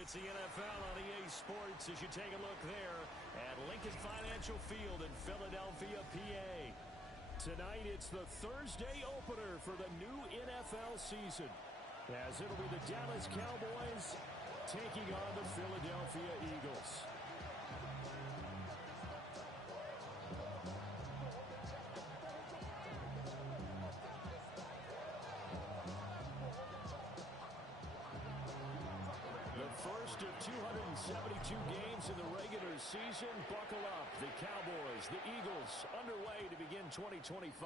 It's the NFL on EA Sports as you take a look there at Lincoln Financial Field in Philadelphia, PA. Tonight, it's the Thursday opener for the new NFL season, as it'll be the Dallas Cowboys taking on the Philadelphia Eagles. The first of 272 games in the regular season. Buckle up. The Cowboys, the Eagles, underway to begin 2025.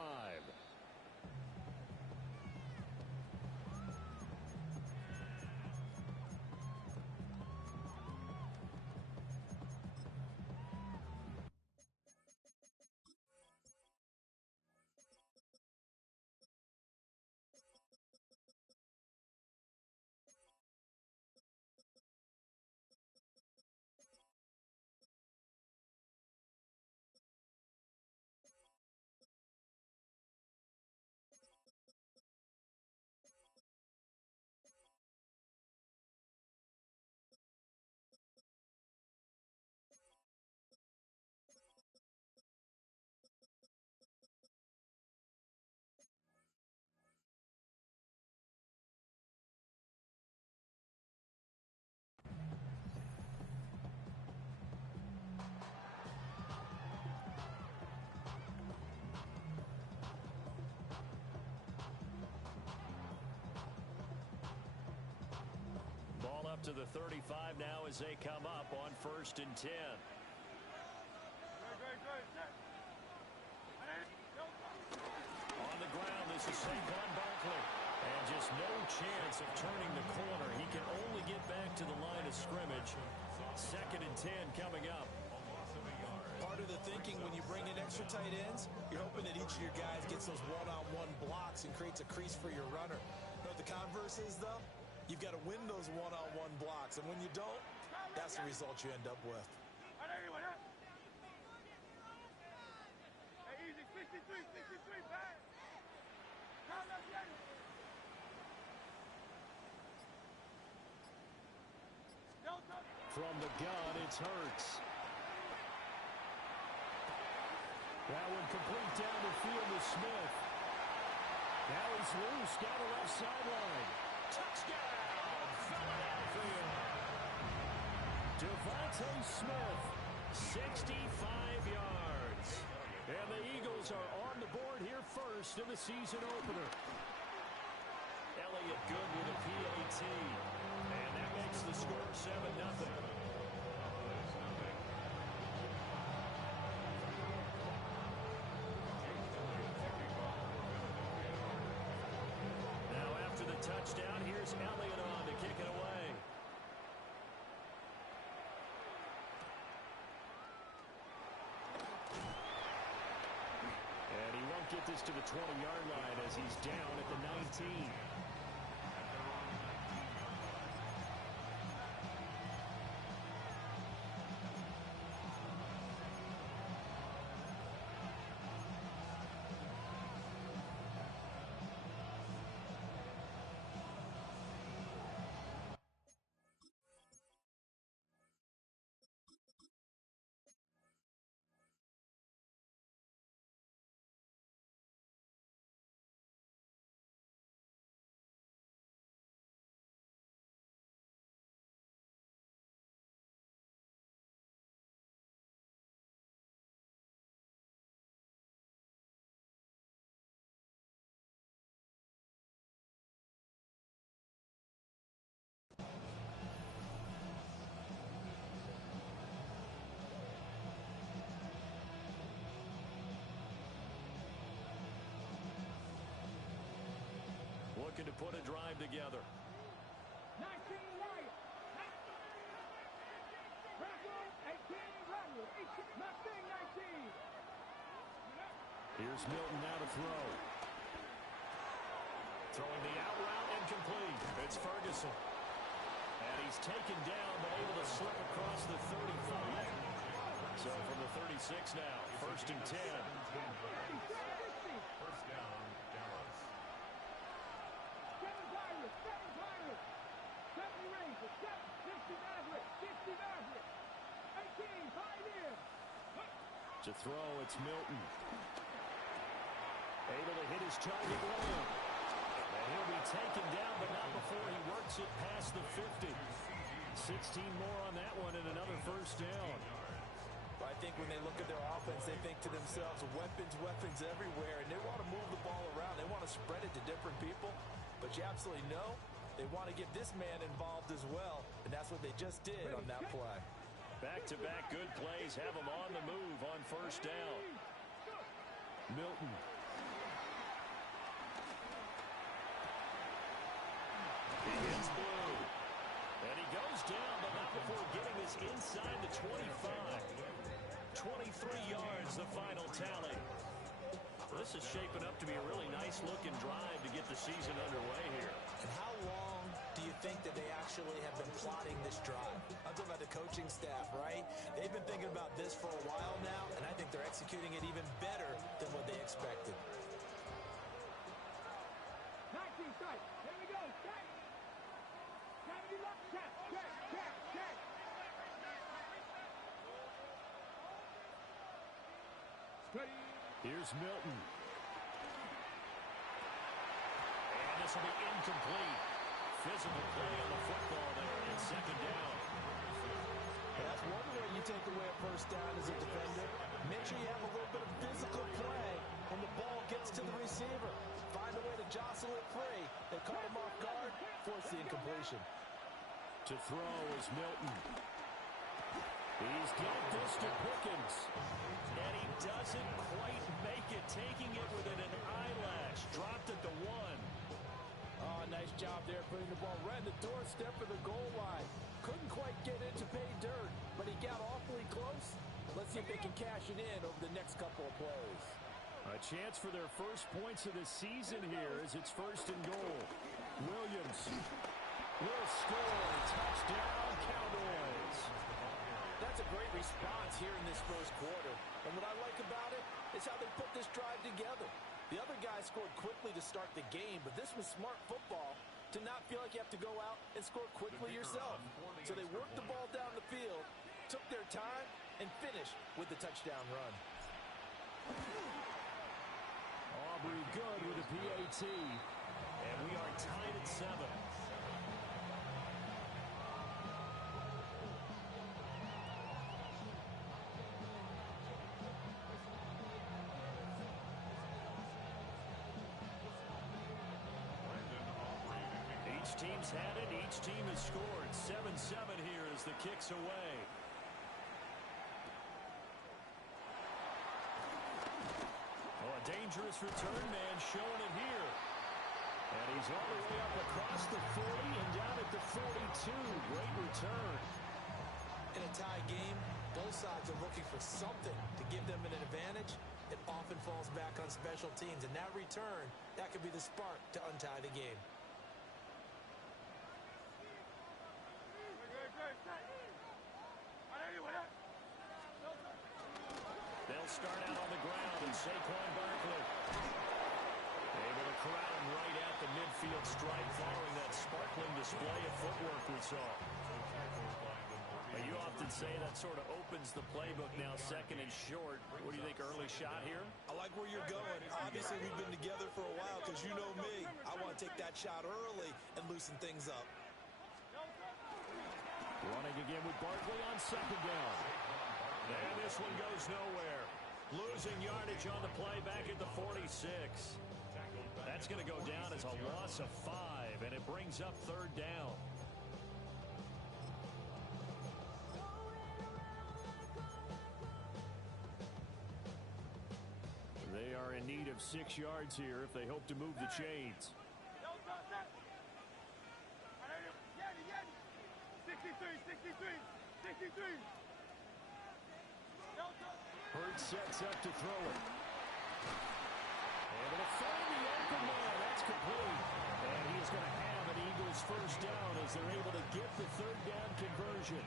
Ball up to the 35 now as they come up on 1st and 10. On the ground, this is Saquon Barkley. And just no chance of turning the corner. He can only get back to the line of scrimmage. 2nd and 10 coming up. Part of the thinking when you bring in extra tight ends, you're hoping that each of your guys gets those one-on-one blocks and creates a crease for your runner. You know what the converse is, though? You've got to win those one-on-one blocks. And when you don't, that's the result you end up with. Hey, easy, 63, pass. From the gun, it's Hurts. That one complete down the field to Smith. Now he's loose down the left sideline. Touchdown, Philadelphia. Devontae Smith, 65 yards. And the Eagles are on the board here first in the season opener. Elliott good with a PAT. And that makes the score 7-0. Touchdown. Here's Elliott on to kick it away. And he won't get this to the 20-yard line as he's down at the 19. Looking to put a drive together. 19 right. 18 right. 19. Here's Milton now to throw. Throwing the out route incomplete. It's Ferguson. And he's taken down but able to slip across the 35. So from the 36 now, 1st and 10. First down, Dallas. 7 Pirates. 7 Rangers. 69. To throw, it's Milton. Able to hit his target layup. And he'll be taken down, but not before he works it past the 50. 16 more on that one and another first down. I think when they look at their offense, they think to themselves, weapons everywhere, and they want to move the ball around. They want to spread it to different people, but you absolutely know they want to get this man involved as well, and that's what they just did on that play. Back-to-back good plays have him on the move on first down. Milton. He hits blue. And he goes down, but not before getting this inside the 25. 23 yards, the final tally. This is shaping up to be a really nice-looking drive to get the season underway here. And how long do you think that they actually have been plotting this drive? I'm talking about the coaching staff, right? They've been thinking about this for a while now, and I think they're executing it even better than what they expected. 19 strike. Here we go. Check. 70 left. Check. Here's Milton. And this will be incomplete. Physical play on the football there in second down. That's one way you take away a first down as a defender. Make sure you have a little bit of physical play when the ball gets to the receiver. Find a way to jostle it free. They caught him off guard, force the incompletion. To throw is Milton. He's got this to Pickens. And he doesn't quite make it, taking it within an eyelash. Dropped at the 1. Oh, nice job there putting the ball right in the doorstep of the goal line. Couldn't quite get it to pay dirt, but he got awfully close. Let's see if they can cash it in over the next couple of plays. A chance for their first points of the season here as it's first and goal. Williams will score. Touchdown, Cowboys. That's a great response here in this first quarter. And what I like about it is how they put this drive together. The other guys scored quickly to start the game, but this was smart football to not feel like you have to go out and score quickly yourself. So they worked the ball down the field, took their time, and finished with the touchdown run. Aubrey good with a PAT. And we are tied at 7. Each team's had it. Each team has scored. 7-7 here as the kick's away. Oh, a dangerous return man showing it here. And he's all the way up across the 40 and down at the 42. Great return. In a tie game, both sides are looking for something to give them an advantage. It often falls back on special teams, and that return, that could be the spark to untie the game. They'll start out on the ground, and Saquon Barkley able to corral him right at the midfield stripe following that sparkling display of footwork we saw. You often say that sort of opens the playbook now, second and short. What do you think, early shot here? I like where you're going. Obviously, we've been together for a while because you know me. I want to take that shot early and loosen things up. Running again with Barkley on second down. And this one goes nowhere. Losing yardage on the play back at the 46. That's going to go down as a loss of 5, and it brings up third down. They are in need of 6 yards here if they hope to move the chains. 63. Hurts sets up to throw it. Able to find the open man. That's complete. And he is going to have an Eagles first down as they're able to get the third down conversion.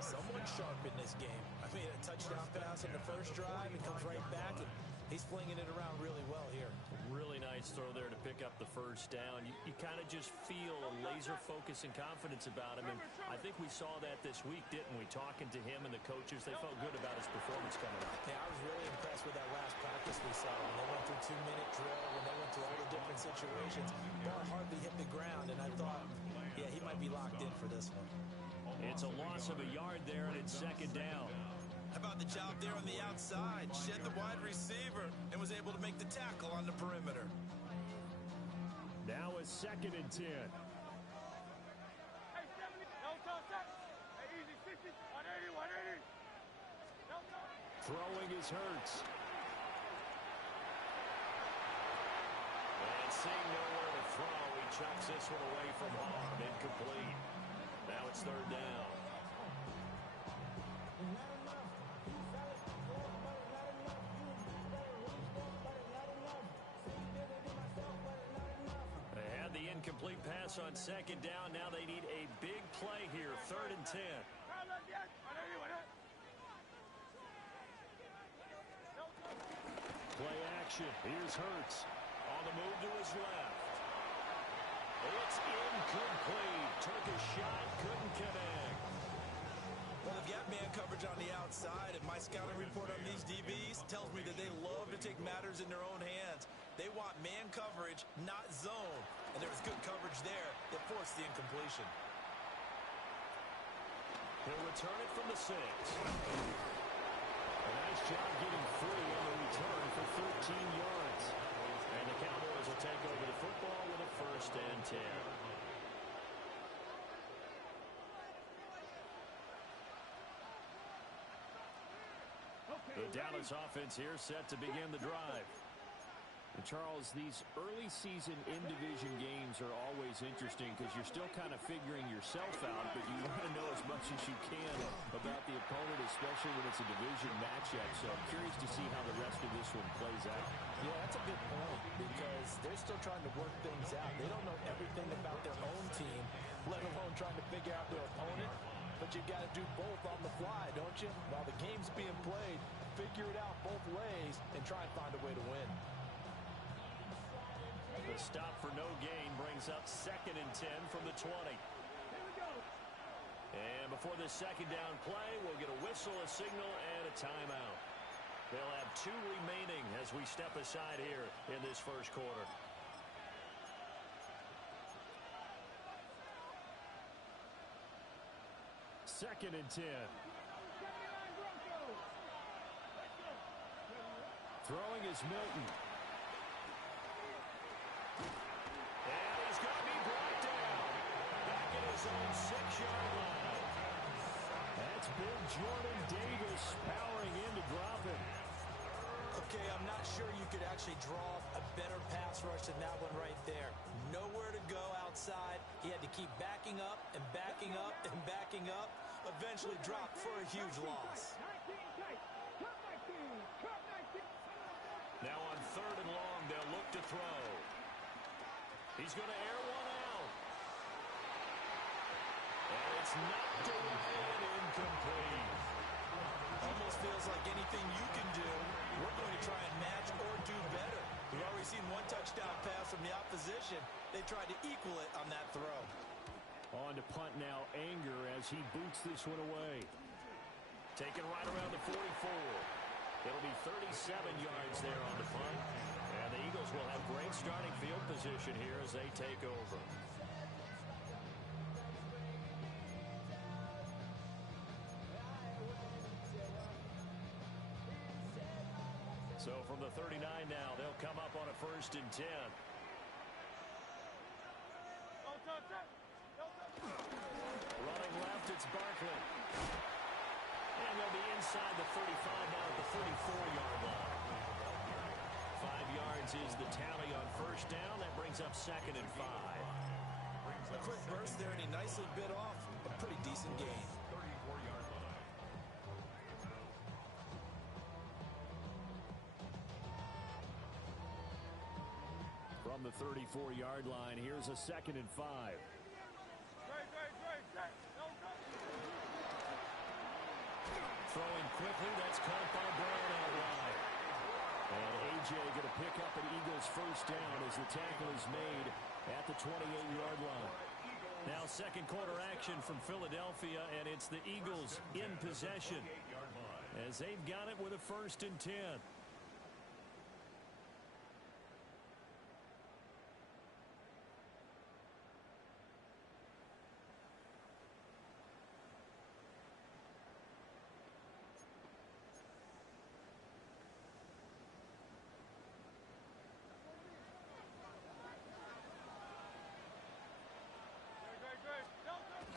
Someone sharp in this game. I mean, a touchdown pass in the first drive and comes right back, and he's flinging it around really well here. Really nice Nice throw there to pick up the first down. You kind of just feel a laser focus and confidence about him, and I think we saw that this week, didn't we? Talking to him and the coaches, they felt good about his performance coming up. Yeah, I was really impressed with that last practice we saw. When they went through 2-minute drill, when they went through all the different situations, ball hardly hit the ground, and I thought, yeah, he might be locked in for this one. It's a loss of a yard there, and it's second down. How about the job there on the outside? Shed the wide receiver and was able to make the tackle on the perimeter. Now a 2nd and 10. Hey, 70. No, set. Hey, easy, 60. 180, 180. No. Throwing is Hurts. And seeing nowhere to throw, he chucks this one away from harm. Incomplete. Now it's 3rd down. They had the incomplete pass on 2nd down. Now they need a big play here. 3rd and 10. Play action. Here's Hurts. On the move to his left. It's incomplete. Took a shot, couldn't connect. Well, they've got man coverage on the outside, and my scouting report on these DBs tells me that they love to take matters in their own hands. They want man coverage, not zone. And there was good coverage there that forced the incompletion. He'll return it from the 6. A nice job getting free on the return for 13 yards. And the Cowboys will take over the football with a 1st and 10. The Dallas offense here set to begin the drive. And Charles, these early season in-division games are always interesting because you're still kind of figuring yourself out, but you want to know as much as you can about the opponent, especially when it's a division matchup. So I'm curious to see how the rest of this one plays out. Yeah, that's a good point because they're still trying to work things out. They don't know everything about their own team, let alone trying to figure out their opponent. But you got to do both on the fly, don't you? While the game's being played, figure it out both ways and try and find a way to win. The stop for no gain brings up 2nd and 10 from the 20. And before this 2nd down play, we'll get a whistle, a signal, and a timeout. They'll have 2 remaining as we step aside here in this 1st quarter. Second and 10. Throwing is Milton. And he's going to be brought down. Back at his own 6-yard line. That's big Jordan Davis powering in to drop him. Okay, I'm not sure you could actually draw a better pass rush than that one right there. Nowhere to go outside. He had to keep backing up and backing up and backing up. Eventually dropped for a huge loss. Now on 3rd and long, they'll look to throw. He's going to air one out. And it's knocked away and incomplete. Almost feels like anything you can do, we're going to try and match or do better. We've already seen one touchdown pass from the opposition. They tried to equal it on that throw. On to punt now, Anger as he boots this one away. Taken right around the 44. It'll be 37 yards there on the punt. And the Eagles will have great starting field position here as they take over. So from the 39 now, they'll come up on a 1st and 10. Running left, it's Barkley. And they'll be inside the 35 now at the 34-yard line. 5 yards is the tally on 1st down. That brings up 2nd and 5. A quick burst there, and he nicely bit off a pretty decent gain. 34-yard line. From the 34-yard line, here's a 2nd and 5. Throwing quickly, that's caught by Brown out wide. And A.J. O.J. going to pick up an Eagles first down as the tackle is made at the 28-yard line. Now second quarter action from Philadelphia, and it's the Eagles in possession as they've got it with a 1st and 10.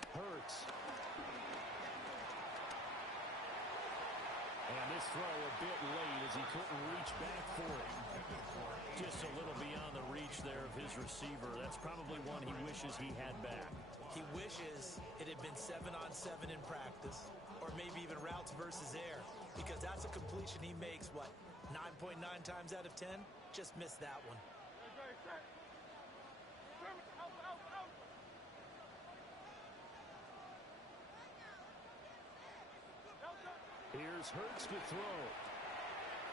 Hurts. And this throw a bit late as he couldn't reach back for it. Just a little beyond the reach there of his receiver. That's probably one he wishes he had back. He wishes it had been 7-on-7 in practice, or maybe even routes versus air, because that's a completion he makes, what, 9.9 times out of 10? Just missed that one. Here's Hurts to throw.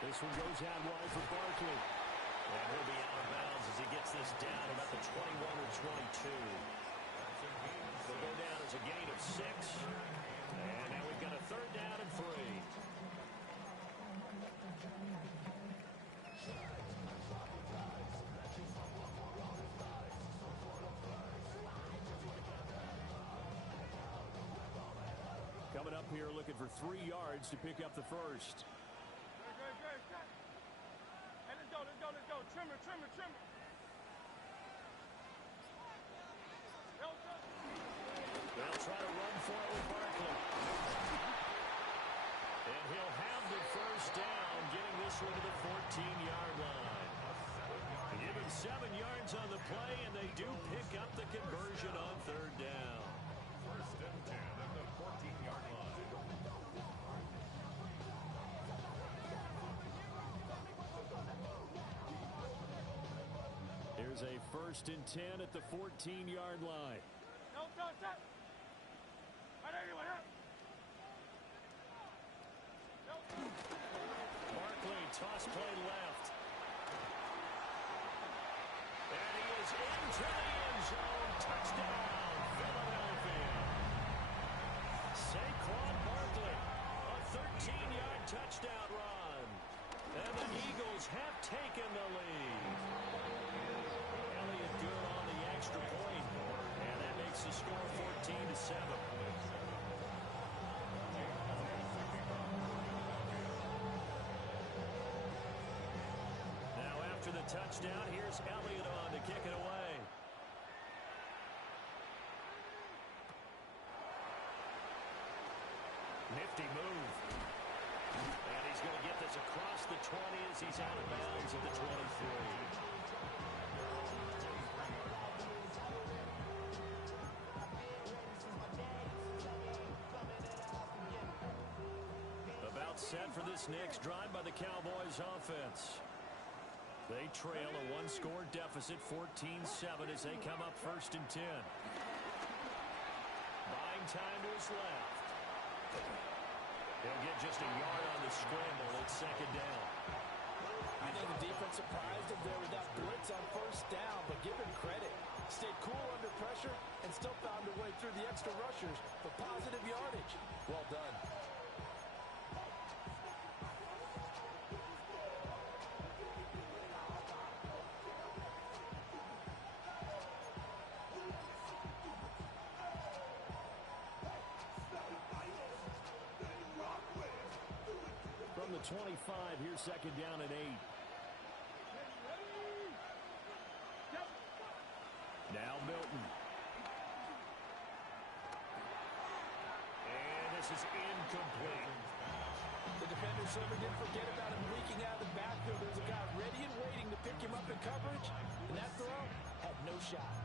This one goes out wide for Barkley. And he'll be out of bounds as he gets this down about the 21 or 22. They'll go down as a gain of 6. And now we've got a 3rd down and 3. Coming up here looking for 3 yards to pick up the first. Hey, let's go. Trim it. They'll try to run for it with Barkley. And he'll have the first down, getting this one to the 14-yard line. Give him 7 yards on the play, and they do pick up the conversion on 3rd down. 1st and 10 at the 14-yard line. Here's a 1st and 10 at the 14-yard line. Barkley, toss play left. And he is into the end zone. Touchdown, Philadelphia. Saquon Barkley, a 13-yard touchdown run. And the Eagles have taken the lead. Elliott good on the extra point. And that makes the score 14-7. Now after the touchdown, here's Elliott on to kick it away. Nifty move. And he's going to get this across the 20 as he's out of bounds at the 23. About set for this next drive by the Cowboys offense. They trail a 1-score deficit, 14-7 as they come up 1st and 10. Buying time to his left. He'll get just a yard on the scramble. It's 2nd down. I think the defense surprised him there with that blitz on 1st down, but give him credit. Stayed cool under pressure and still found a way through the extra rushers for positive yardage. Well done. From the 25, here's 2nd down and 8. Now Milton. And this is incomplete. The defender certainly didn't forget about him leaking out of the backfield. There's a guy ready and waiting to pick him up in coverage, and that throw had no shot.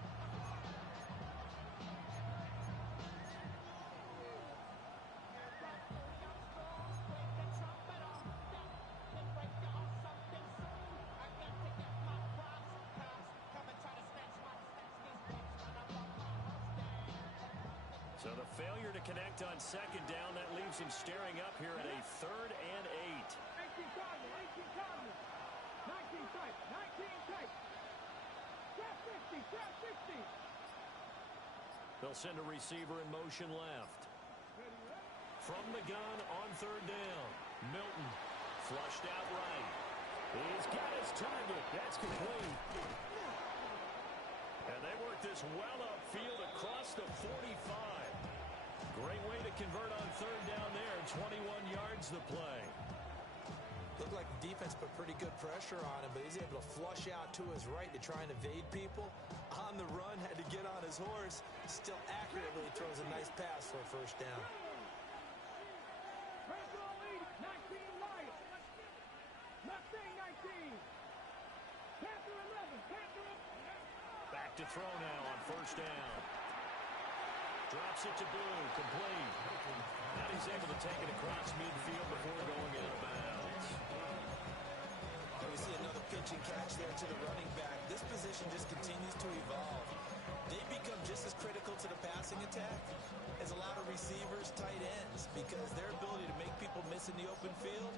So the failure to connect on 2nd down, that leaves him staring up here at a 3rd and 8. 18 Cardinals. tight. Trap 50, trap 50. They'll send a receiver in motion left. From the gun on third down. Milton flushed out right. He's got his target. That's complete. And they work this well upfield across the 45. Great way to convert on third down there. 21 yards the play. Looked like the defense put pretty good pressure on him, but he's able to flush out to his right to try and evade people. On the run, had to get on his horse. Still accurately throws a nice pass for a first down. Personal lead, 19 Lions. Mustang 19. Panther 11. Panther 11. Back to throw now on first down. Drops it to Blue, complete. Now he's able to take it across midfield before going out of bounds. We see another pitch and catch there to the running back. This position just continues to evolve. They become just as critical to the passing attack as a lot of receivers, tight ends, because their ability to make people miss in the open field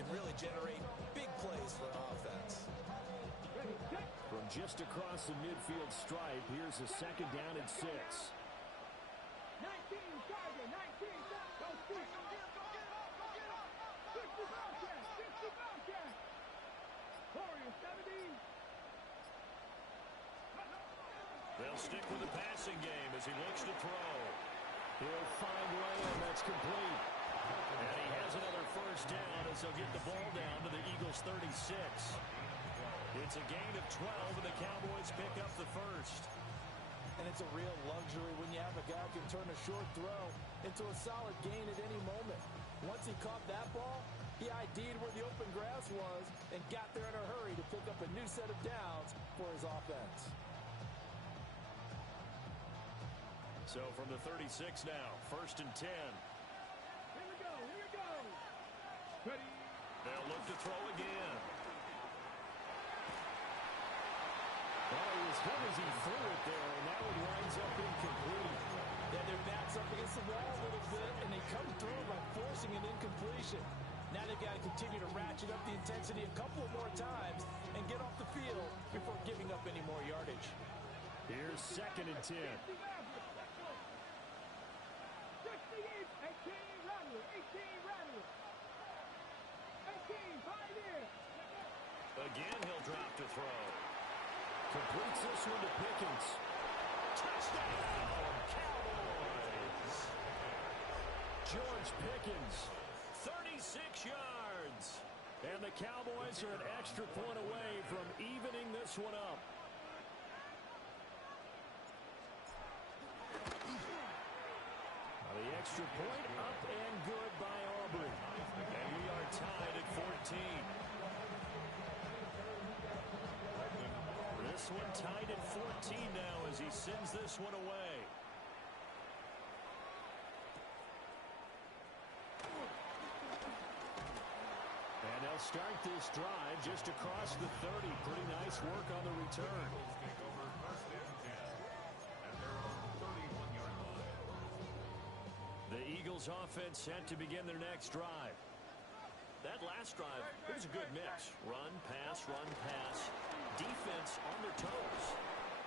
can really generate big plays for an offense. From just across the midfield stripe, here's a second down and 6. 19 Tiger, 19 go shoot. 60 Bobcat, 60 Bobcat. Warriors 70. They'll stick with the passing game as he looks to throw. He'll find Lamb. That's complete. And he has another first down as they'll get the ball down to the Eagles' 36. It's a gain of 12, and the Cowboys pick up the first. And it's a real luxury when you have a guy who can turn a short throw into a solid gain at any moment. Once he caught that ball, he ID'd where the open grass was and got there in a hurry to pick up a new set of downs for his offense. So from the 36 now, first and 10. Here we go, here we go. Ready. They'll look to throw again. Oh, he was good as he threw it there, and that one winds up incomplete. Yeah, their backs up against the wall a little bit, and they come through by forcing an incompletion. Now they've got to continue to ratchet up the intensity a couple of more times and get off the field before giving up any more yardage. Here's second and 10. 18 Rattler, 18 Rattler. 18 Pioneer. Again, he'll drop to throw. Completes this one to Pickens. Touchdown, Cowboys! George Pickens, 36 yards. And the Cowboys are an extra point away from evening this one up. The extra point up and good by Aubrey. And we are tied at 14. This one tied at 14 now as he sends this one away. And they'll start this drive just across the 30. Pretty nice work on the return. The Eagles offense set to begin their next drive. That last drive, it was a good mix. Run, pass, defense on their toes.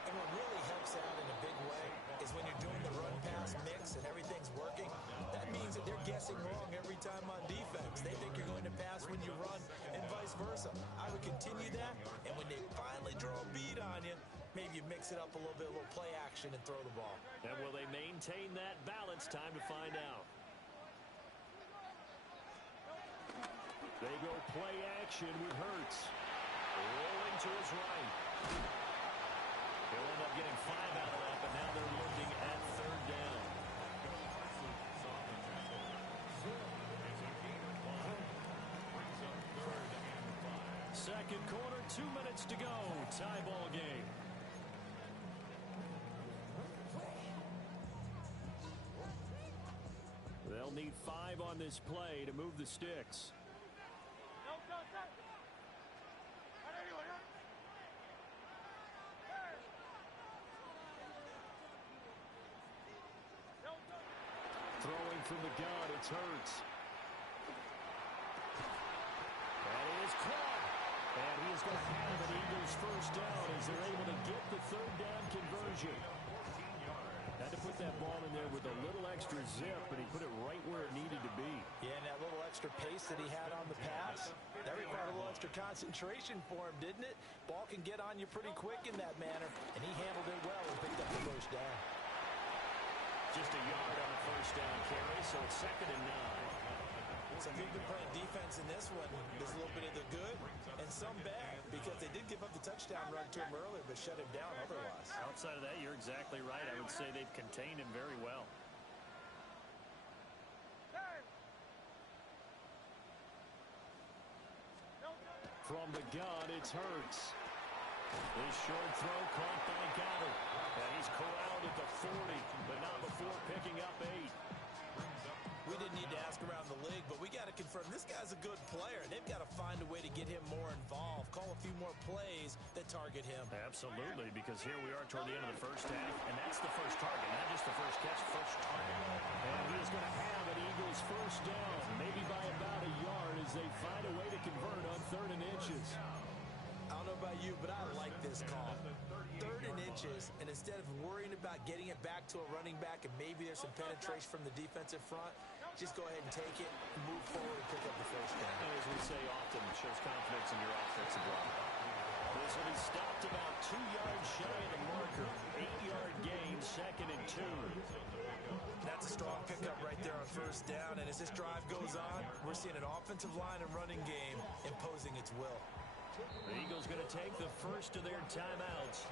And what really helps out in a big way is when you're doing the run-pass mix and everything's working, that means that they're guessing wrong every time on defense. They think you're going to pass when you run and vice versa. I would continue that, and when they finally draw a bead on you, maybe you mix it up a little bit, a little play action and throw the ball. And will they maintain that balance? Time to find out. They go play action with Hurts. Rolling to his right. He'll end up getting 5 out of that, but now they're looking at third down. Second quarter, 2 minutes to go. Tie ball game. They'll need 5 on this play to move the sticks. Throwing from the gun, it's Hurts. That is caught. And he is going to have an Eagles third down conversion. Had to put that ball in there with a little extra zip, but he put it right where it needed to be. Yeah, and that little extra pace that he had on the pass, that required a little extra concentration for him, didn't it? Ball can get on you pretty quick in that manner, and he handled it well and picked up the first down. Just a yard on the first down carry, so it's 2nd and 9. So if you've been playing defense in this one, there's a little bit of the good and some bad, because they did give up the touchdown run to him earlier, but shut him down otherwise. Outside of that, you're exactly right. I would say they've contained him very well. From the gun, it's Hurts. His short throw caught by Goddard. And he's corralled at the 40, but not before picking up 8. We didn't need to ask around the league, but we got to confirm this guy's a good player. They've got to find a way to get him more involved, call a few more plays that target him. Absolutely, because here we are toward the end of the first half, and that's the first target, not just the first catch, first target. And he's going to have an Eagles first down, maybe by about a yard as they find a way to convert on 3rd and inches. I don't know about you, but I like this call. 3rd and inches, and instead of worrying about getting it back to a running back and maybe there's some penetration from the defensive front, just go ahead and take it, move forward, and pick up the first down. As we say often, it shows confidence in your offensive line. This will be stopped about 2 yards shy of the marker. 8-yard gain, 2nd and 2. That's a strong pickup right there on first down, and as this drive goes on, we're seeing an offensive line and running game imposing its will. The Eagles going to take the first of their timeouts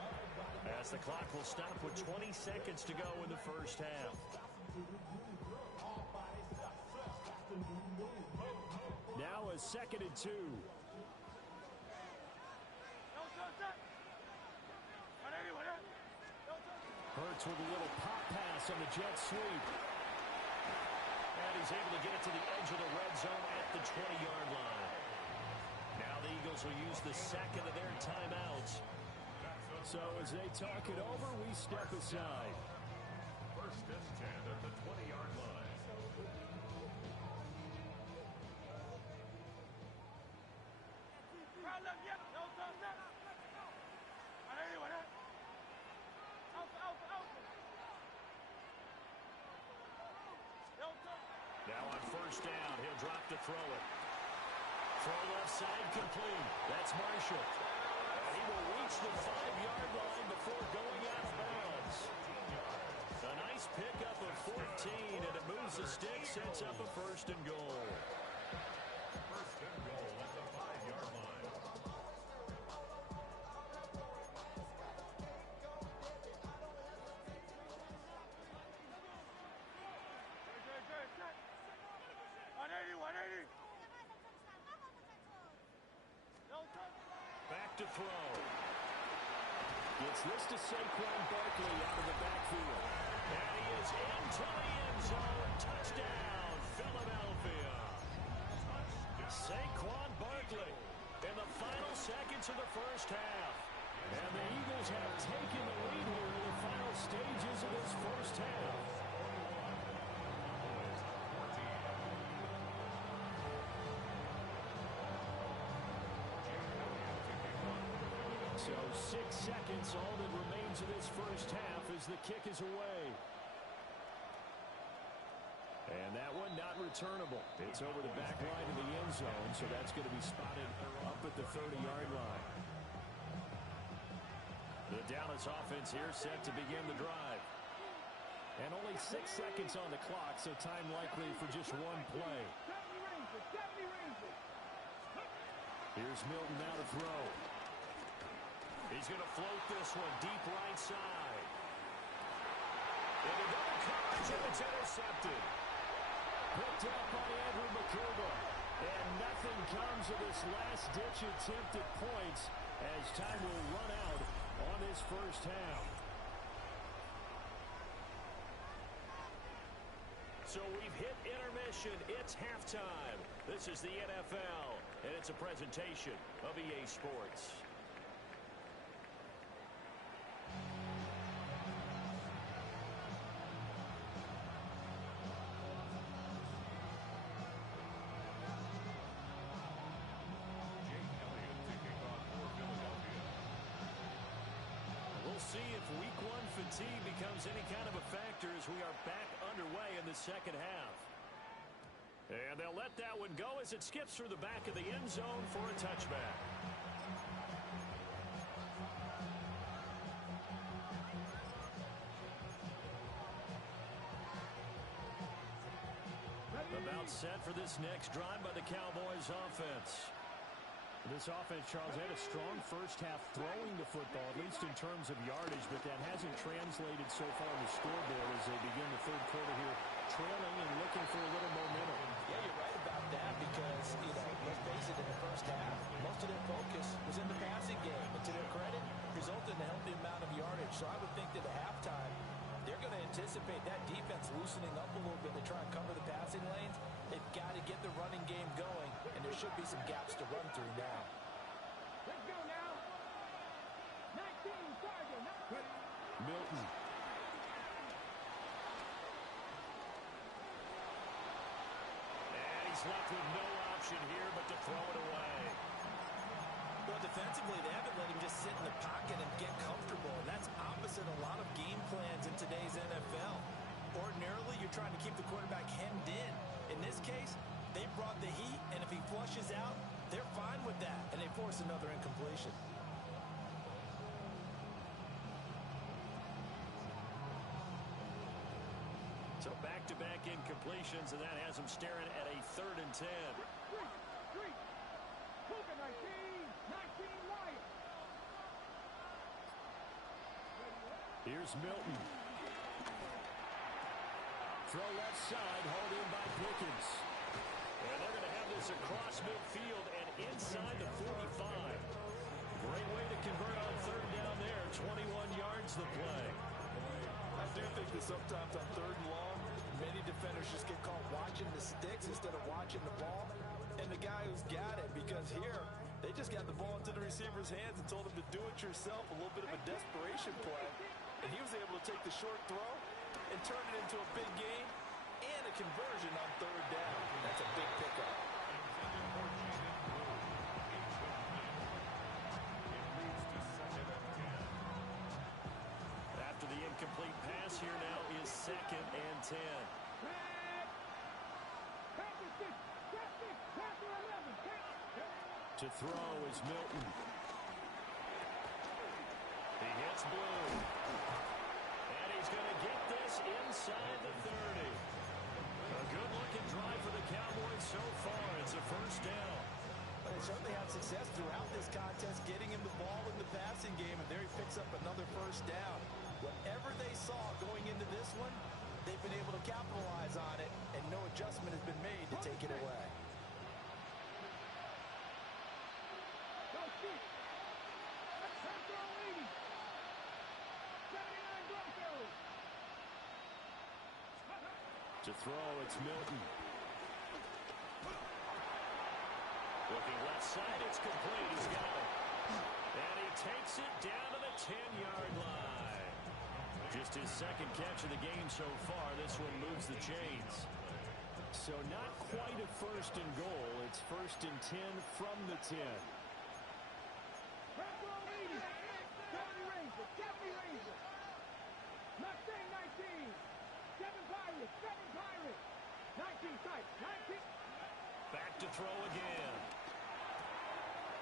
as the clock will stop with 20 seconds to go in the first half. Now a 2nd and 2. Hurts with a little pop pass on the jet sweep. And he's able to get it to the edge of the red zone at the 20-yard line. Now the Eagles will use the 2nd of their timeouts. So as they talk it over, we step aside. 1st and 10 at the 20-yard line. Now on first down, he'll drop to throw it. Throw left side complete. That's Marshall. And he will reach the 5-yard line before going out of bounds. A nice pickup of 14, and it moves the stick, sets up a 1st and goal. 1st and goal at the 5-yard line. Back to throw. Gets this to Saquon Barkley out of the backfield. And he is into the end zone. Touchdown, Philadelphia. Saquon Barkley in the final seconds of the first half. And the Eagles have taken the lead here in the final stages of this first half. So 6 seconds, all that remains of this first half as the kick is away. And that one not returnable. It's over the back line of the end zone, so that's going to be spotted up at the 30-yard line. The Dallas offense here set to begin the drive. And only 6 seconds on the clock, so time likely for just one play. Here's Milton now to throw. He's going to float this one deep right side. And another coverage, and it's intercepted. Picked up by Andrew McCougar. And nothing comes of this last-ditch attempt at points as time will run out on this first half. So we've hit intermission. It's halftime. This is the NFL, and it's a presentation of EA Sports. we'll see if week one fatigue becomes any kind of a factor as we are back underway in the second half. And they'll let that one go as it skips through the back of the end zone for a touchback. About set for this next drive by the Cowboys offense. This offense, Charles, had a strong first half throwing the football, at least in terms of yardage, but that hasn't translated so far on the scoreboard as they begin the third quarter here, trailing and looking for a little momentum. Yeah, you're right about that because, let's face it, in the first half, most of their focus was in the passing game. And to their credit, resulted in a healthy amount of yardage. So I would think that at halftime, they're going to anticipate that defense loosening up a little bit to try and cover the passing lanes. They've got to get the running game going, and there should be some gaps to run through now. Let's go now. 19, target. Milton. And he's left with no option here but to throw it away. Well, defensively, they haven't let him just sit in the pocket and get comfortable, and that's opposite a lot of game plans in today's NFL. Ordinarily, you're trying to keep the quarterback hemmed in. In this case, they brought the heat, and if he flushes out, they're fine with that, and they force another incompletion. So back-to-back incompletions, and that has him staring at a 3rd and 10. Three. Hook 19 Wyatt. Here's Milton. Throw left side, hauled in by Pickens. And they're going to have this across midfield and inside the 45. Great way to convert on 3rd down there. 21 yards the play. I do think that sometimes on 3rd and long, many defenders just get caught watching the sticks instead of watching the ball. And the guy who's got it, because here, they just got the ball into the receiver's hands and told him to do it yourself, a little bit of a desperation play. And he was able to take the short throw and turn it into a big game and a conversion on 3rd down. That's a big pickup. After the incomplete pass, here now is 2nd and 10. To throw is Milton. He hits Blue. And he's going to get this inside the 30. A good-looking drive for the Cowboys so far. It's a 1st down. They certainly had success throughout this contest, getting him the ball in the passing game, and there he picks up another 1st down. Whatever they saw going into this one, they've been able to capitalize on it, and no adjustment has been made to take it away. To throw, it's Milton. Looking left side, it's complete. He's got it. And he takes it down to the 10-yard line. Just his 2nd catch of the game so far. This one moves the chains. So not quite a 1st and goal. It's 1st and 10 from the 10. Back to throw again.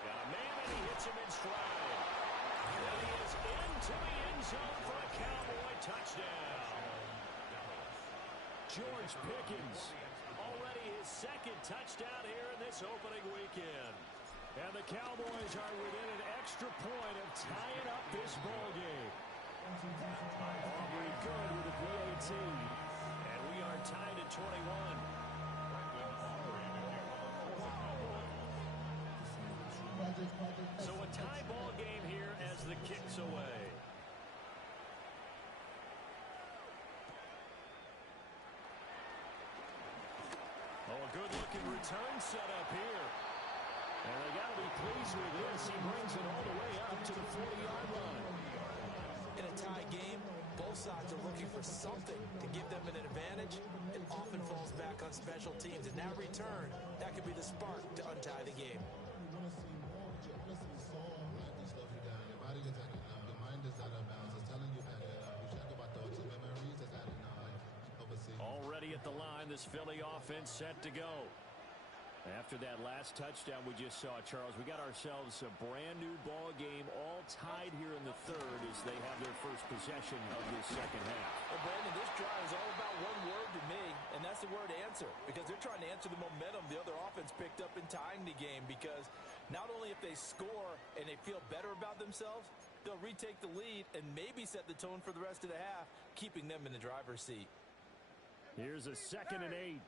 Got a man and he hits him in stride. And he is into the end zone for a Cowboy touchdown. George Pickens, already his 2nd touchdown here in this opening weekend. And the Cowboys are within an extra point of tying up this ball game. Aubrey good with a PAT. And we are tied at 21. So a tie ball game here as the kick's away. Oh, a good-looking return set up here. And they got to be pleased with this. He brings it all the way up to the 40-yard line. In a tie game, both sides are looking for something to give them an advantage. It often falls back on special teams. And that return, that could be the spark to untie the game. Your mind is out of bounds. at the line. This Philly offense set to go. After that last touchdown we just saw, Charles, we got ourselves a brand new ball game, all tied here in the third as they have their first possession of this second half. Well, Brandon, this drive is all about one word to me, and that's the word answer, because they're trying to answer the momentum the other offense picked up in tying the game, because not only if they score and they feel better about themselves, they'll retake the lead and maybe set the tone for the rest of the half, keeping them in the driver's seat. Here's a 2nd and 8.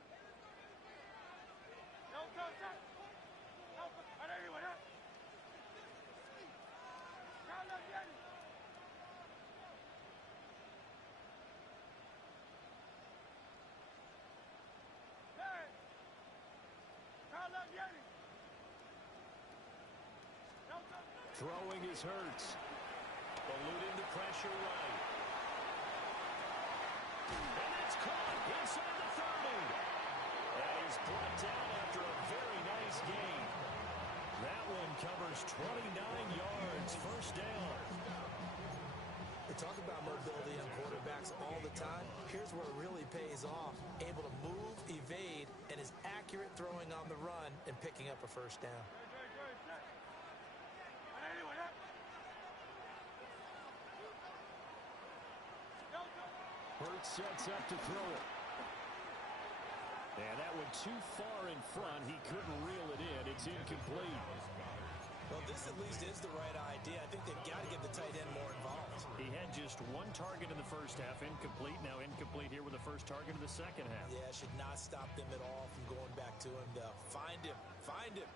Throwing is Hurts. Eluding the pressure right. And it's caught inside the 30. And he's brought down after a very nice gain. That one covers 29 yards. First down. They talk about mobility on quarterbacks all the time. Here's where it really pays off. Able to move, evade, and is accurate throwing on the run and picking up a first down. Hurts sets up to throw it. And that one too far in front. He couldn't reel it in. It's incomplete. Well, this at least is the right idea. I think they've got to get the tight end more involved. He had just one target in the first half, incomplete. Now incomplete here with the first target of the second half. Yeah, should not stop them at all from going back to him, though. Find him. Find him.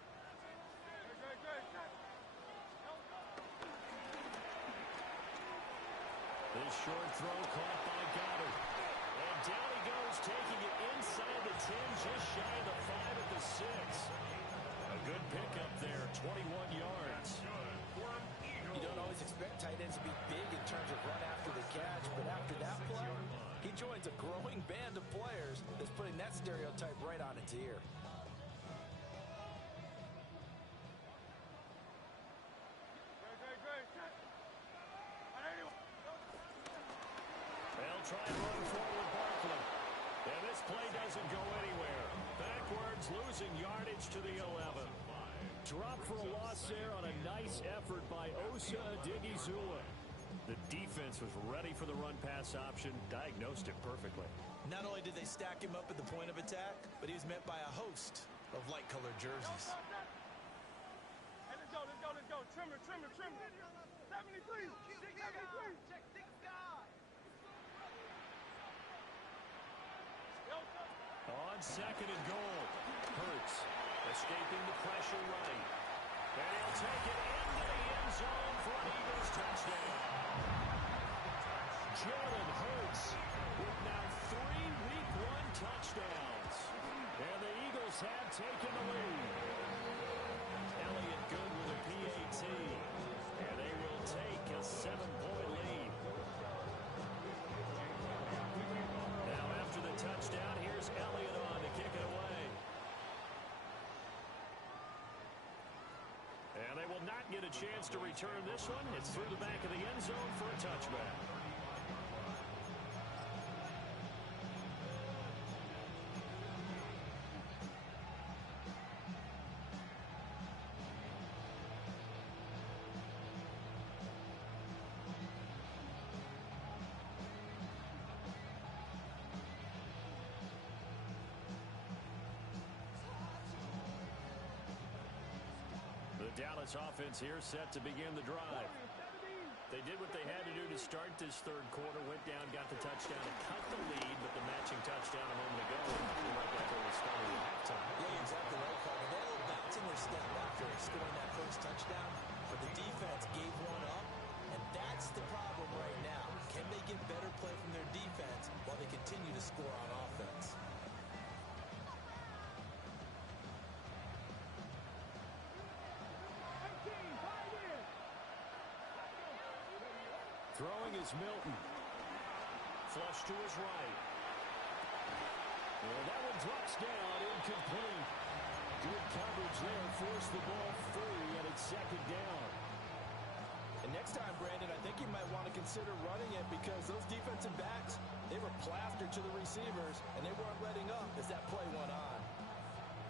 This short throw caught by Goddard. And down he goes, taking it inside the 10, just shy of the 5 at the 6. A good pickup there, 21 yards. You don't always expect tight ends to be big in terms of run after the catch, but after that play, he joins a growing band of players that's putting that stereotype right on its ear. They'll try and run forward Barkley. And this play doesn't go anywhere. Backwards, losing yardage to the 11. Drop for a loss there on a nice effort by Osa Odigizua. The defense was ready for the run-pass option, diagnosed it perfectly. Not only did they stack him up at the point of attack, but he was met by a host of light-colored jerseys. Hey, let's go. Trimmer. 73. 73. On 2nd and goal, Hurts escaping the pressure right. And he'll take it into the end zone for an Eagles touchdown. Jalen Hurts with now 3 Week 1 touchdowns. And the Eagles have taken the lead. Elliott good with a PAT. And they will take a 7-point lead. Now after the touchdown, here's Elliott on to kick it away. And they will not get a chance to return this one. It's through the back of the end zone for a touchback. The Dallas offense here set to begin the drive. They did what they had to do to start this third quarter, went down, got the touchdown to cut the lead, but the matching touchdown a moment ago, right back where we started at halftime. Yeah, exactly right, Carter. They had a little bounce in their step after scoring that first touchdown, but the defense gave one up, and that's the problem right now. Can they get better play from their defense while they continue to score on offense? Throwing is Milton. Flush to his right. And that one drops down, incomplete. Good coverage there, forced the ball free, and it's 2nd down. And next time, Brandon, I think you might want to might consider running it because those defensive backs, they were plastered to the receivers, and they weren't letting up as that play went on.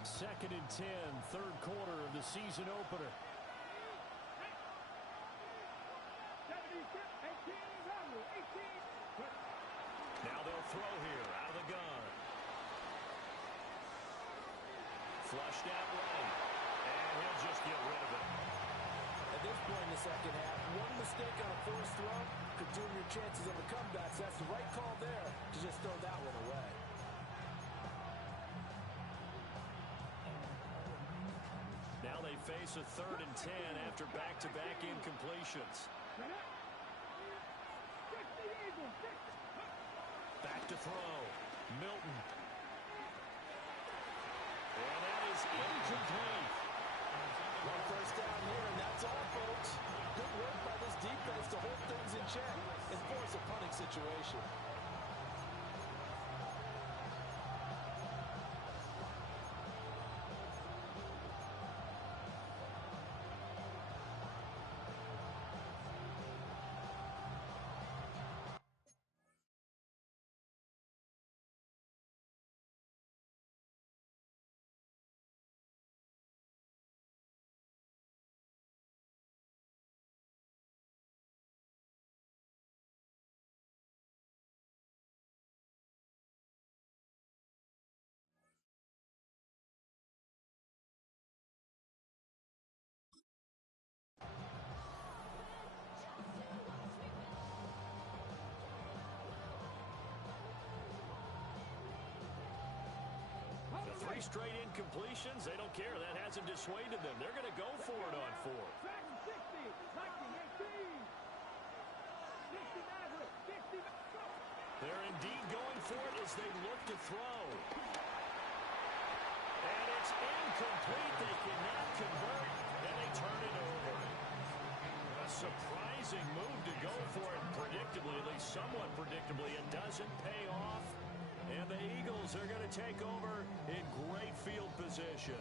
2nd and 10, third quarter of the season opener. Now they'll throw here out of the gun. Flushed out right, and he'll just get rid of it. At this point in the second half, one mistake on a forced throw could doom your chances of a comeback. So that's the right call there to just throw that one away. Now they face a 3rd and 10 after back-to-back incompletions. Back to throw. Milton. And that is incomplete. One first down here, and that's all, folks. Good work by this defense to hold things in check and force a punting situation. Three straight incompletions. They don't care. That hasn't dissuaded them. They're going to go for it on 4th. They're indeed going for it as they look to throw. And it's incomplete. They cannot convert, and they turn it over. A surprising move to go for it predictably, at least somewhat predictably. It doesn't pay off. And the Eagles are going to take over in great field position.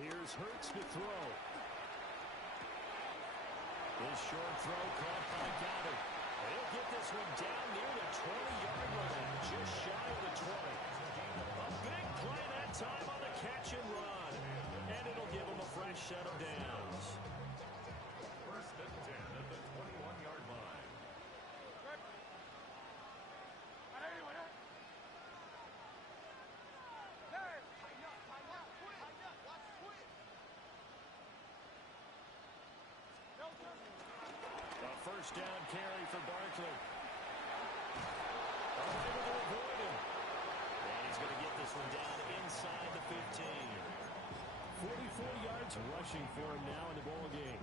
Here's Hurts to throw. His short throw caught by Goddard. He'll get this one down near the 20-yard line, just shy of the 20. A big play that time on the catch and run. And it'll give him a fresh set of downs. 1st and 10 at the 21-yard line. A first down carry for Barkley. Able to avoid him. And he's going to get this one down inside the 15. 44 yards rushing for him now in the ball game.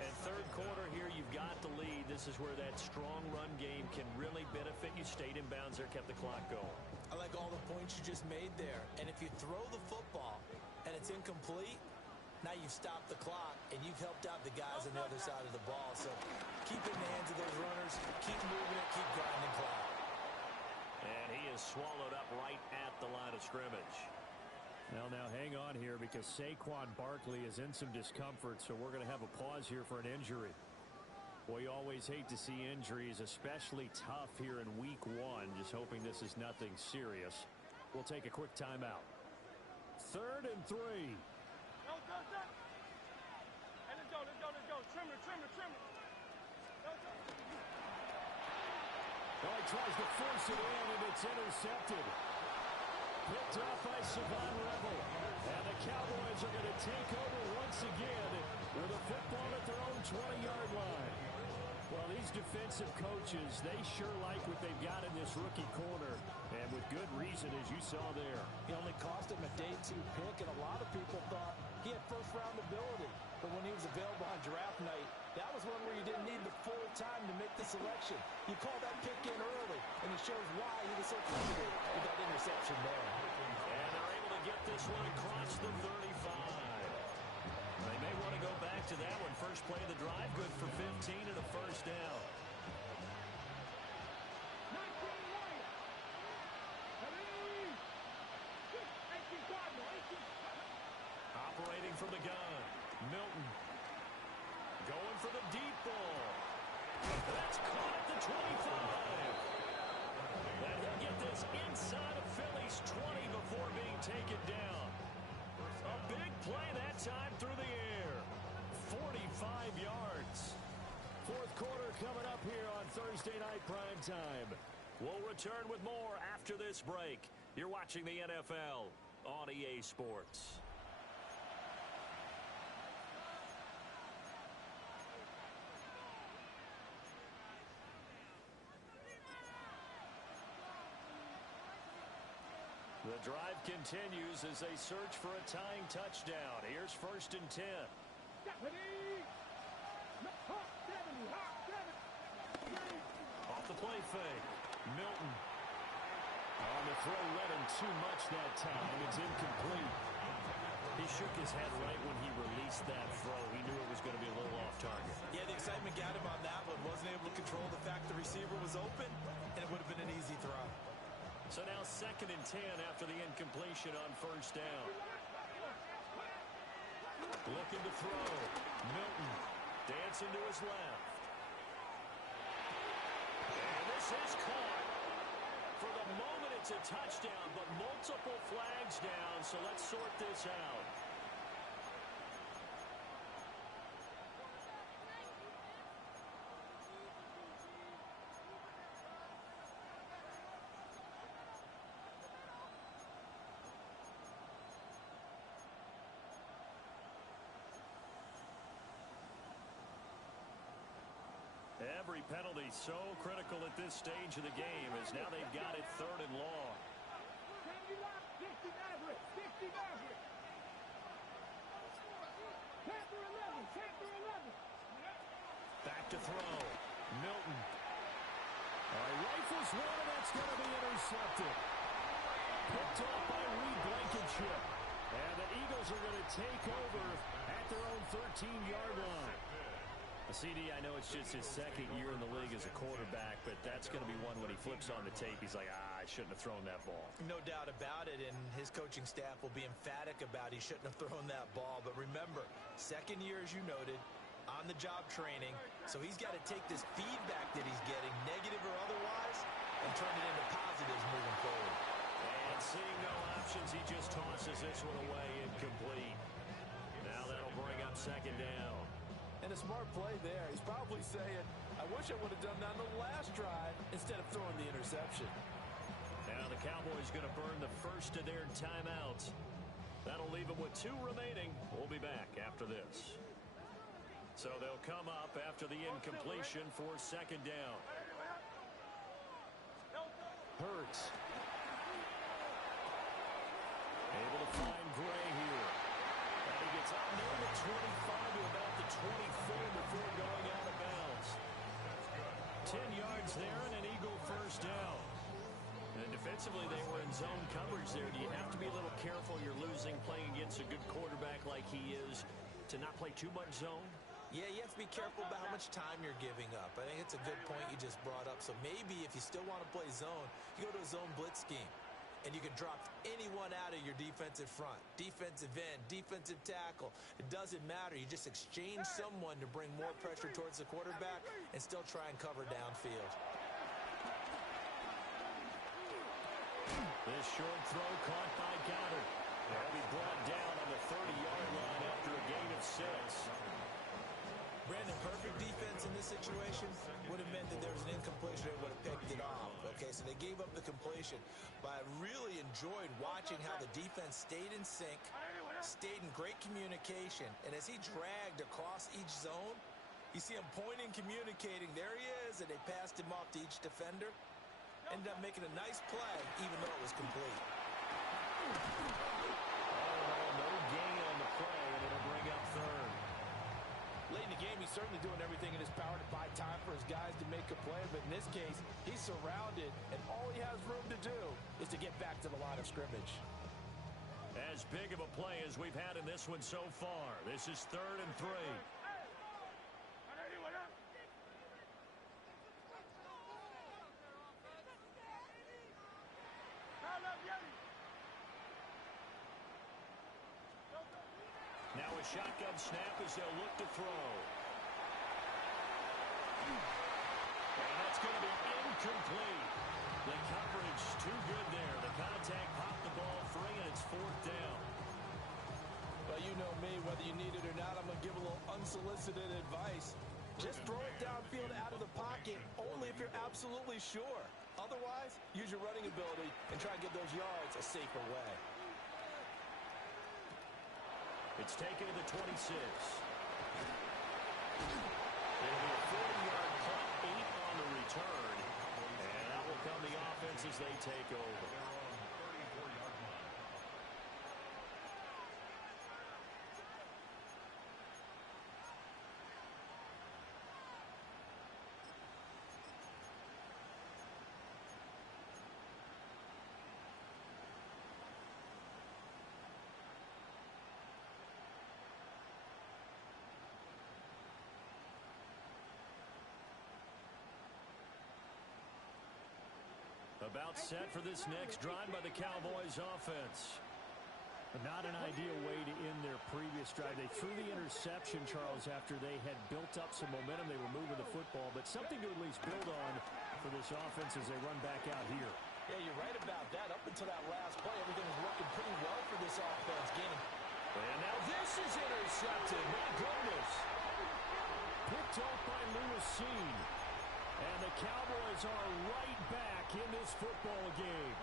And third quarter here, you've got the lead. This is where that strong run game can really benefit you. Stayed in bounds there, kept the clock going. I like all the points you just made there. And if you throw the football and it's incomplete, now you've stopped the clock and you've helped out the guys on the other side of the ball. So keep it in the hands of those runners, keep moving it, keep grinding clock. And he is swallowed up right at the line of scrimmage. Well, now hang on here because Saquon Barkley is in some discomfort, so we're going to have a pause here for an injury. Boy, you always hate to see injuries, especially tough here in week 1. Just hoping this is nothing serious. We'll take a quick timeout. 3rd and 3. Hey, let's go. Trim it. Oh, he tries to force it in, and it's intercepted. Picked up by Savon Rebel. And the Cowboys are going to take over once again with a football at their own 20-yard line. Well, these defensive coaches, they sure like what they've got in this rookie corner. And with good reason, as you saw there. He only cost him a day 2 pick, and a lot of people thought he had first-round ability. But when he was available on draft night, that was one where you didn't need the full time to make the selection. You called that pick in early, and it shows why he was so comfortable with that interception there. And they're able to get this this one across the 35. They may want to go back to that one. First play of the drive, good for 15 and a first down. Operating from the gun, Milton. Going for the deep ball. That's caught at the 25. And he'll get this inside of Philly's 20 before being taken down. A big play that time through the air. 45 yards. Fourth quarter coming up here on Thursday Night Primetime. We'll return with more after this break. You're watching the NFL on EA Sports. The drive continues as they search for a tying touchdown. Here's 1st and 10. Off the play fake. Milton. On the throw, led him too much that time. It's incomplete. He shook his head right when he released that throw. He knew it was going to be a little off target. Yeah, the excitement got him on that one. Wasn't able to control the fact the receiver was open, and it would have been an easy throw. So now 2nd and 10 after the incompletion on 1st down. Looking to throw. Milton dancing to his left. And this is caught. For the moment, it's a touchdown, but multiple flags down, so let's sort this out. Every penalty so critical at this stage of the game as now they've got it 3rd and long. Back to throw. Milton. Rifles one, and that's going to be intercepted. Picked off by Reed Blankenship. And the Eagles are going to take over at their own 13-yard line. CD, I know it's just his 2nd year in the league as a quarterback, but that's going to be one when he flips on the tape. He's like, I shouldn't have thrown that ball. No doubt about it, and his coaching staff will be emphatic about he shouldn't have thrown that ball. But remember, 2nd year, as you noted, on-the-job training, so he's got to take this feedback that he's getting, negative or otherwise, and turn it into positives moving forward. And seeing no options, he just tosses this one away incomplete. Now that'll bring up 2nd down. And a smart play there. He's probably saying, I wish I would have done that on the last drive instead of throwing the interception. Now the Cowboys going to burn the first of their timeouts. That'll leave them with 2 remaining. We'll be back after this. So they'll come up after the incompletion for 2nd down. Hurts. Able to find Gray here. And he gets out near the 25 to about the 24 before going out of bounds. 10 yards there and an Eagle 1st down. And defensively, they were in zone coverage there. Do you have to be a little careful? You're losing playing against a good quarterback like he is to not play too much zone? Yeah, you have to be careful about how much time you're giving up. I think it's a good point you just brought up. So maybe if you still want to play zone, you go to a zone blitz scheme. And you can drop anyone out of your defensive front. Defensive end, defensive tackle. It doesn't matter. You just exchange someone to bring more pressure towards the quarterback and still try and cover downfield. This short throw caught by Goddard. They'll be brought down on the 30-yard line after a gain of 6. Brandon, perfect defense in this situation would have meant that there was an incompletion and would have picked it off. Okay, so they gave up the completion. But I really enjoyed watching how the defense stayed in sync, stayed in great communication. And as he dragged across each zone, you see him pointing, communicating. There he is, and they passed him off to each defender. Ended up making a nice play, even though it was complete. No gain on the play, and it'll bring up 3rd. Late in the game, he's certainly doing everything in his power to buy time for his guys to make a play. But in this case, he's surrounded, and all he has room to do is to get back to the line of scrimmage. And as big of a play as we've had in this one so far. This is 3rd and 3. Now a shotgun snap as they'll look to throw. And that's going to be incomplete. The coverage too good there. The contact popped the ball free, and it's 4th down. Well, you know me, whether you need it or not, I'm going to give a little unsolicited advice. Just throw it downfield out of the pocket, only if you're absolutely sure. Otherwise, use your running ability and try and get those yards a safer way. It's taken to the 26. It'll be a 40-yard punt, 8 on the return. And that will come the offense as they take over. About set for this next drive by the Cowboys offense. Not an ideal way to end their previous drive. They threw the interception, Charles, after they had built up some momentum. They were moving the football, but something to at least build on for this offense as they run back out here. Yeah, you're right about that. Up until that last play, everything was working pretty well for this offense. And now this is intercepted. My goodness. Picked off by Lewis Seen. And the Cowboys are right back in this football game.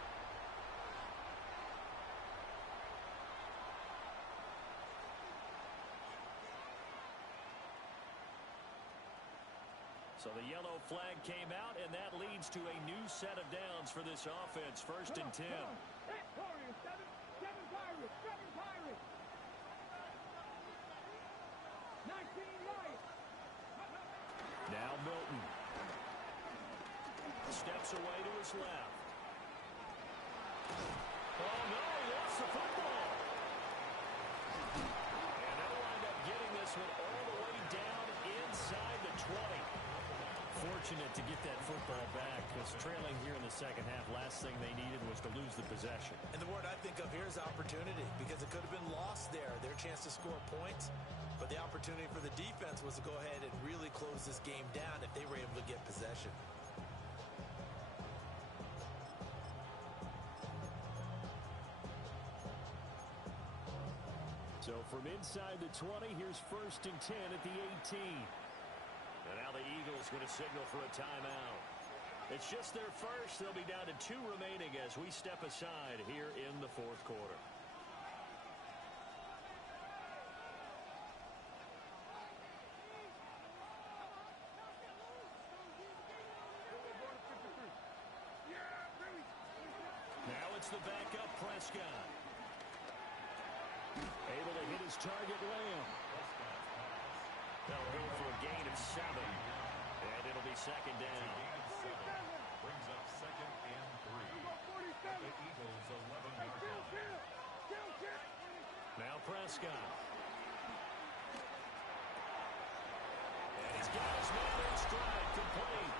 So the yellow flag came out, and that leads to a new set of downs for this offense. 1st and 10. Now Milton. Steps away to his left. Oh, no, he lost the football. And they'll wind up getting this one all the way down inside the 20. Fortunate to get that football back, because trailing here in the second half, last thing they needed was to lose the possession. And the word I think of here is opportunity, because it could have been lost there, their chance to score points. But the opportunity for the defense was to go ahead and really close this game down if they were able to get possession. So from inside the 20, here's 1st and 10 at the 18. And now the Eagles going to signal for a timeout. It's just their first. They'll be down to 2 remaining as we step aside here in the 4th quarter. Now it's the backup Prescott. Able to hit his target, Lamb. They'll go for a gain of 7. And it'll be 2nd down. Brings up 2nd and 3. At the Eagles' 11-yard line. Now Prescott. And he's got his man in stride, complete.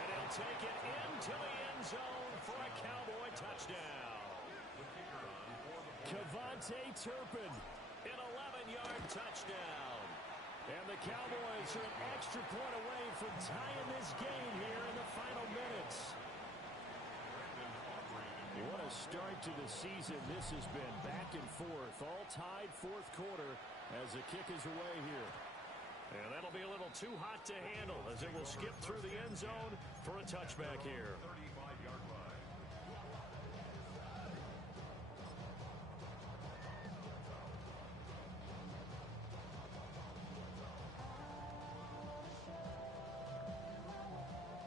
And he'll take it into the end zone for a Cowboy touchdown. Cavante Turpin, An 11-yard touchdown. and the Cowboys are an extra point away from tying this game here in the final minutes. What a start to the season this has been. Back and forth, all tied 4th quarter as the kick is away here. And that'll be a little too hot to handle as it will skip through the end zone for a touchback here. 35-yard line.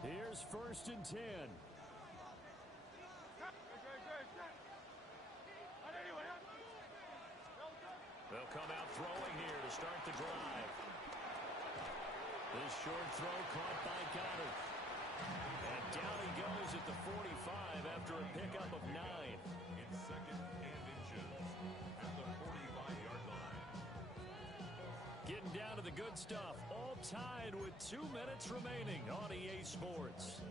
Here's 1st and 10. They'll come out throwing here to start the drive. This short throw caught by Goddard. And down he goes at the 45 after a pickup of 9. In 2nd and inches. good stuff. All tied with 2 minutes remaining on EA Sports.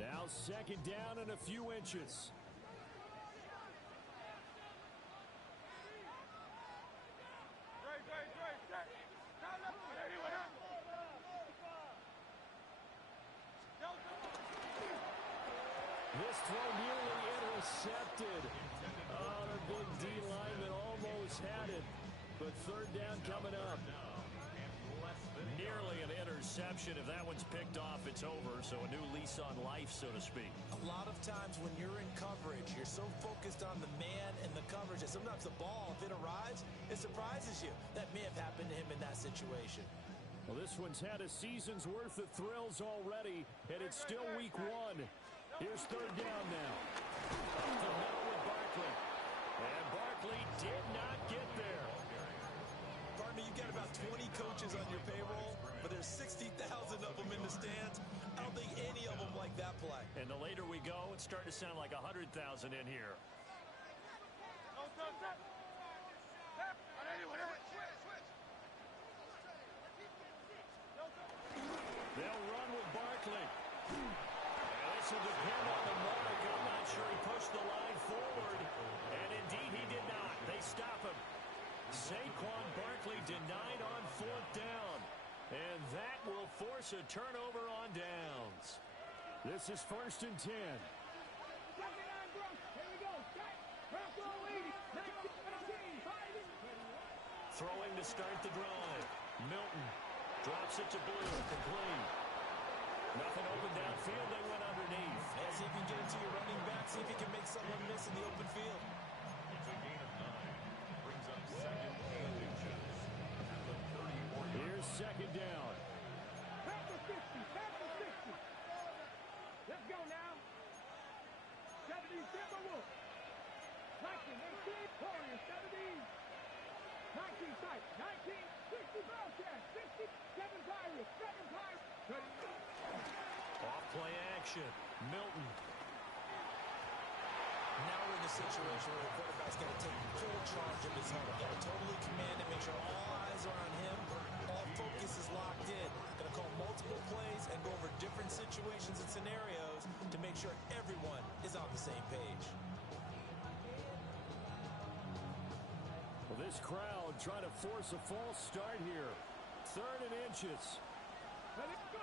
Now second down and a few inches. This throw nearly intercepted. Oh, the big D lineman almost had it. But third down coming up. Nearly an interception. If that one's picked off, it's over. So a new lease on life, so to speak. A lot of times when you're in coverage, you're so focused on the man and the coverage that sometimes the ball, if it arrives, it surprises you. That may have happened to him in that situation. Well, this one's had a season's worth of thrills already, and it's still week one. Here's third down now. Up the middle with Barkley. And Barkley did not get there. Pardon me, you've got about 20 coaches on your payroll, but there's 60,000 of them in the stands. I don't think any of them like that play. And the later we go, it's starting to sound like 100,000 in here. They'll run with Barkley. This will depend on the mark. I'm not sure he pushed the line forward. And indeed, he did not. They stop him. Saquon Barkley denied on fourth down. And that will force a turnover on downs. This is 1st and 10. Throwing to start the drive. Milton drops it to Blue. Complete. Nothing open downfield. They went underneath. Yeah, see if you can get it to your running back. See if you can make someone miss in the open field. It's a gain of 9. Brings up second and inches at the 30-40. Here's second down. Pepper 50, Pepper 50. Let's go now. 70 Timberwolves. 19, 18, Warriors, 70. 19 Tight, 19, 60 Bearcats, 60, 7 Pirates, 7 Pirates. Off play action. Milton. Now we're in a situation where the quarterback's got to take full charge of his huddle. Got to totally command and make sure all eyes are on him. All focus is locked in. Going to call multiple plays and go over different situations and scenarios to make sure everyone is on the same page. Well, this crowd trying to force a false start here. 3rd and inches. Let it go.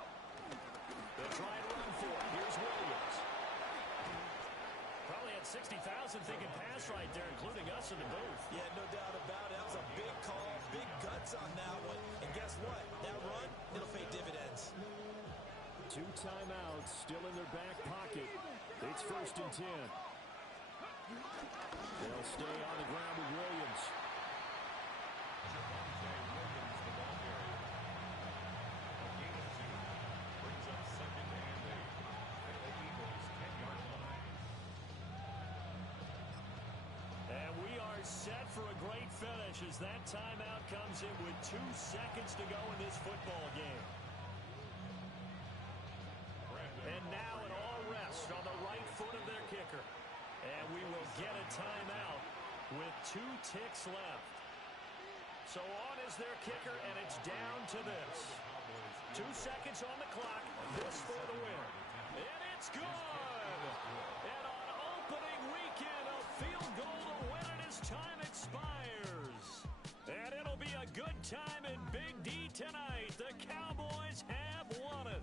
They'll try and run for it. Here's Williams. Probably had 60,000 thinking pass right there, including us in the booth. Yeah, no doubt about it. That was a big call, big guts on that one. And guess what? That run, it'll pay dividends. 2 timeouts still in their back pocket. It's 1st and 10. They'll stay on the ground with Williams. Set for a great finish as that timeout comes in with 2 seconds to go in this football game. And now an all rest on the right foot of their kicker. And we will get a timeout with 2 ticks left. So on is their kicker, and it's down to this. 2 seconds on the clock. This for the win. And it's good! And on opening weekend, a field goal to win it as time expires. And it'll be a good time in Big D tonight. The Cowboys have won it.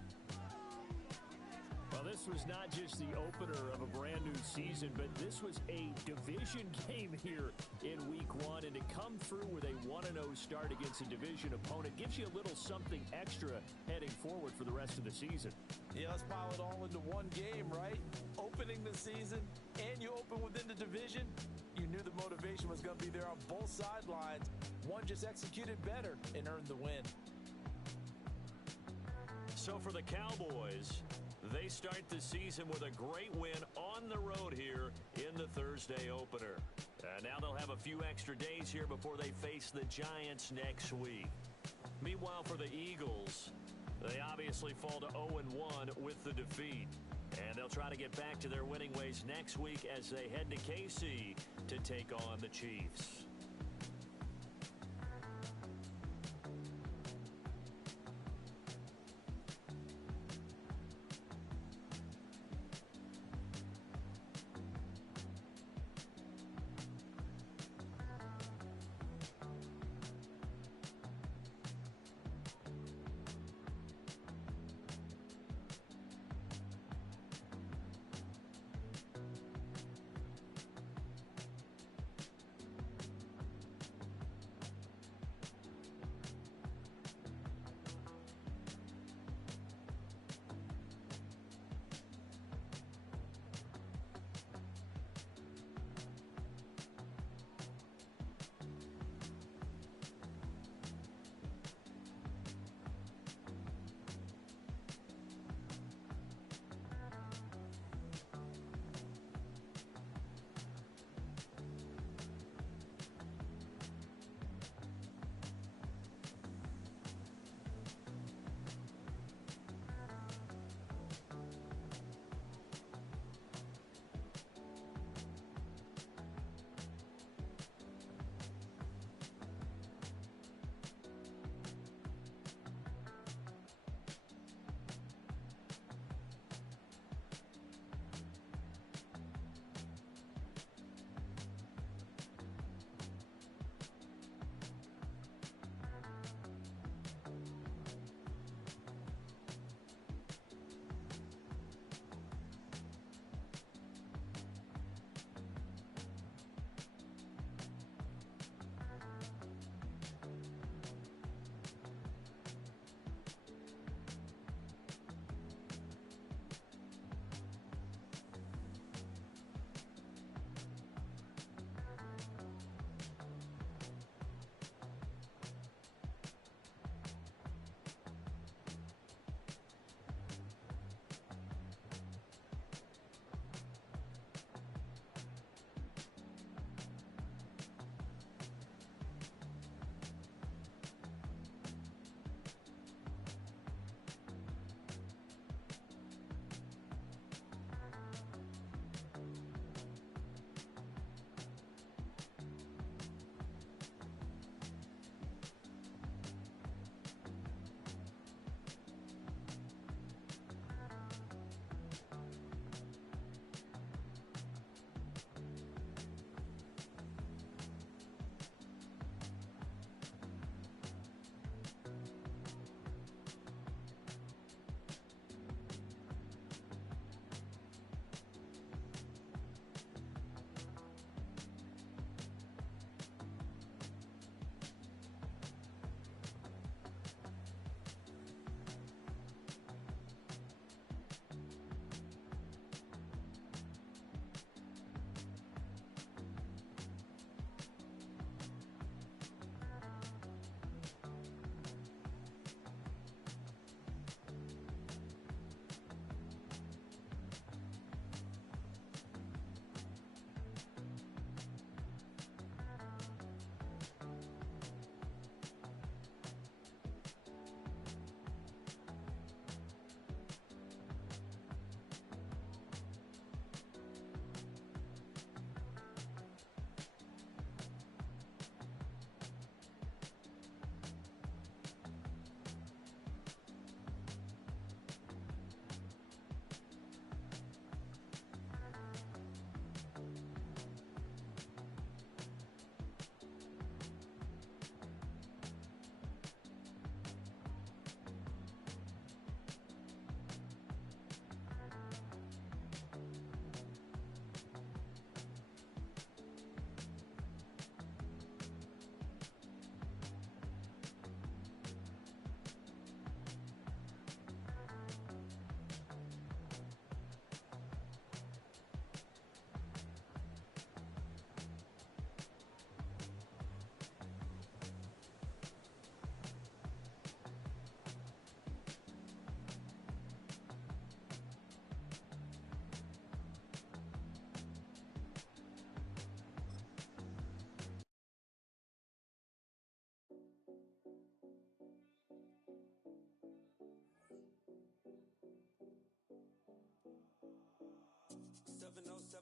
Well, this was not just the opener of a brand new season, but this was a division game here in week 1. And to come through with a 1-0 start against a division opponent gives you a little something extra heading forward for the rest of the season. Yeah, let's pile it all into one game, right? Opening the season, and you open within the division. You knew the motivation was going to be there on both sidelines. One just executed better and earned the win. So for the Cowboys, they start the season with a great win on the road here in the Thursday opener. Now they'll have a few extra days here before they face the Giants next week. Meanwhile, for the Eagles, they obviously fall to 0-1 with the defeat. And they'll try to get back to their winning ways next week as they head to KC to take on the Chiefs.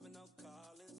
driving out Collins.